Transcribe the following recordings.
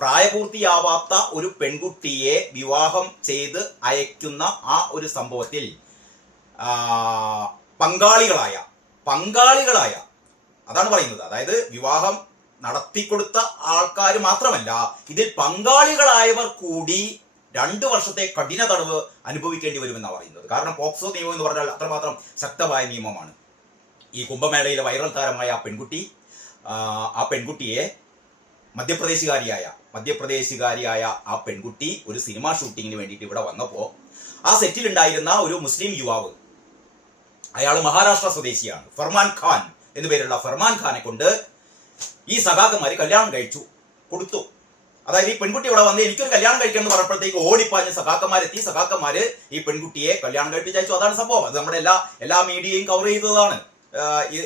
പ്രായപൂർത്തിയാവാത്ത ഒരു പെൺകുട്ടിയെ വിവാഹം ചെയ്ത് അയക്കുന്ന ആ ഒരു സംഭവത്തിൽ പങ്കാളികളായ അതാണ് പറയുന്നത്. അതായത് വിവാഹം നടത്തിക്കൊടുത്ത ആൾക്കാർ മാത്രമല്ല, ഇതിൽ പങ്കാളികളായവർ കൂടി 2 വർഷത്തെ കഠിന തടവ് അനുഭവിക്കേണ്ടി വരുമെന്നാണ് പറയുന്നത്. കാരണം പോക്സോ നിയമം എന്ന് പറഞ്ഞാൽ അത്രമാത്രം ശക്തമായ നിയമമാണ്. ഈ കുംഭമേളയിലെ വൈറൽ താരമായ ആ പെൺകുട്ടിയെ മധ്യപ്രദേശുകാരിയായ ആ പെൺകുട്ടി ഒരു സിനിമാ ഷൂട്ടിങ്ങിന് വേണ്ടിയിട്ട് ഇവിടെ വന്നപ്പോൾ ആ സെറ്റിലുണ്ടായിരുന്ന ഒരു മുസ്ലിം യുവാവ്, അയാൾ മഹാരാഷ്ട്ര സ്വദേശിയാണ്, ഫർമാൻ ഖാൻ എന്നു പേരുള്ള ഫർമാൻ ഖാനെ കൊണ്ട് ഈ സഖാക്കന്മാര് കല്യാണം കഴിച്ചു കൊടുത്തു. അതായത് ഈ പെൺകുട്ടി ഇവിടെ വന്ന് എനിക്കൊരു കല്യാണം കഴിക്കണം എന്ന് പറഞ്ഞപ്പോഴത്തേക്ക് ഓടിപ്പാഞ്ഞ് സഖാക്കന്മാര് ഈ പെൺകുട്ടിയെ കല്യാണം കഴിപ്പിച്ചയച്ചു. അതാണ് സംഭവം. അത് നമ്മുടെ എല്ലാ മീഡിയയും കവർ ചെയ്തതാണ്.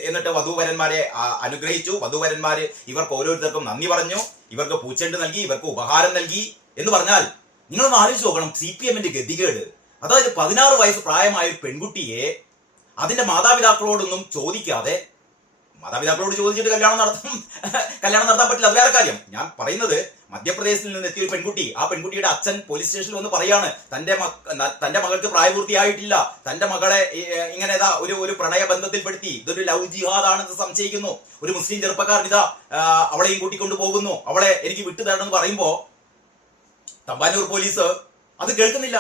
എന്നിട്ട് വധൂവരന്മാരെ അനുഗ്രഹിച്ചു. വധൂവരന്മാര് ഇവർക്ക് ഓരോരുത്തർക്കും നന്ദി പറഞ്ഞു, ഇവർക്ക് പൂച്ചെണ്ട് നൽകി, ഇവർക്ക് ഉപഹാരം നൽകി എന്ന് പറഞ്ഞാൽ നിങ്ങളൊന്ന് ആലോചിച്ച് നോക്കണം CPMന്റെ ഗതികേട്. അതായത് 16 വയസ്സ് പ്രായമായ ഒരു പെൺകുട്ടിയെ അതിന്റെ മാതാപിതാക്കളോടൊന്നും ചോദിക്കാതെ, മാതാപിതാക്കളോട് ചോദിച്ചിട്ട് കല്യാണം നടത്താൻ പറ്റില്ല, അത് വേറെ കാര്യം. ഞാൻ പറയുന്നത് മധ്യപ്രദേശിൽ നിന്ന് എത്തിയ ഒരു പെൺകുട്ടി, ആ പെൺകുട്ടിയുടെ അച്ഛൻ പോലീസ് സ്റ്റേഷനിൽ വന്ന് പറയാണ് തന്റെ മകൾക്ക് പ്രായപൂർത്തിയായിട്ടില്ല, തന്റെ മകളെ ഇങ്ങനെ ഒരു പ്രണയബന്ധത്തിൽപ്പെടുത്തി, ഇതൊരു ലവ് ജിഹാദാണെന്ന് സംശയിക്കുന്നു, ഒരു മുസ്ലിം ചെറുപ്പക്കാരൻ അവളെയും കൂട്ടിക്കൊണ്ടു പോകുന്നു, അവളെ എനിക്ക് വിട്ടു തരണമെന്ന് പറയുമ്പോ തമ്പാനൂർ പോലീസ് അത് കേൾക്കുന്നില്ല.